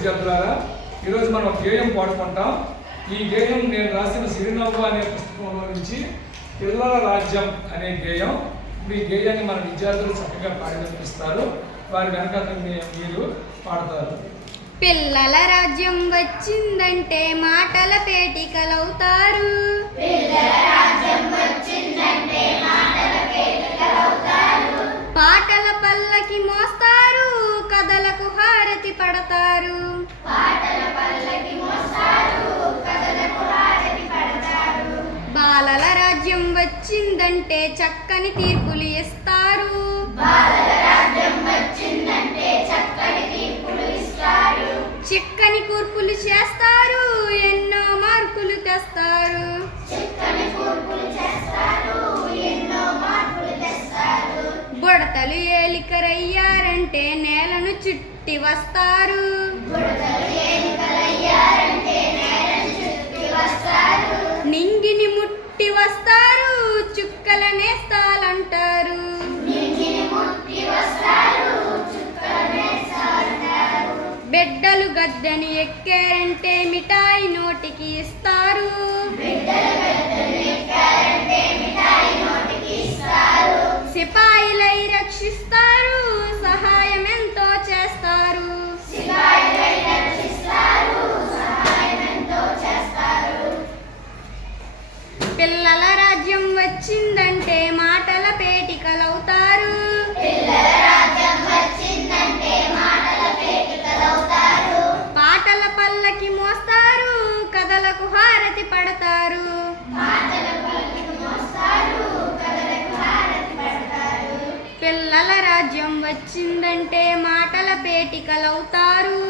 విద్యార్థులారా ఈరోజు మనం గేయం పాడుకుంటాం. ఈ గేయం నేను రాసిన సిరినవ్వ అనే పుస్తకంలో నుంచి పిల్లల రాజ్యం అనే గేయం. ఇప్పుడు ఈ గేయాన్ని మన విద్యార్థులు చక్కగా పాడి వినిపిస్తారు వారి వెనక మీరు పాడతారు. పిల్లల రాజ్యం వచ్చిందంటే మాటల పేటికలవుతారు. పాటల పల్లకి కథలకు పడతారు. బాలల రాజ్యం వచ్చిందంటే చక్కని తీర్పులు ఇస్తారు. చిక్కని కూర్పులు చేస్తారు ఎన్నో మార్కులు తెస్తారు. బుడతలు ఏలికరయ్యారంటే నేలను చుట్టి వస్తారు. నింగిని ముట్టి వస్తారు. చుక్కల నేస్తాలంటారు బిడ్డలు గద్దెని ఎక్కారంటే మిఠాయి నోటికి ఇస్తారు. సిపాయి పిల్లల రాజ్యం వచ్చిందంటే మాటల పేటికలవుతారు.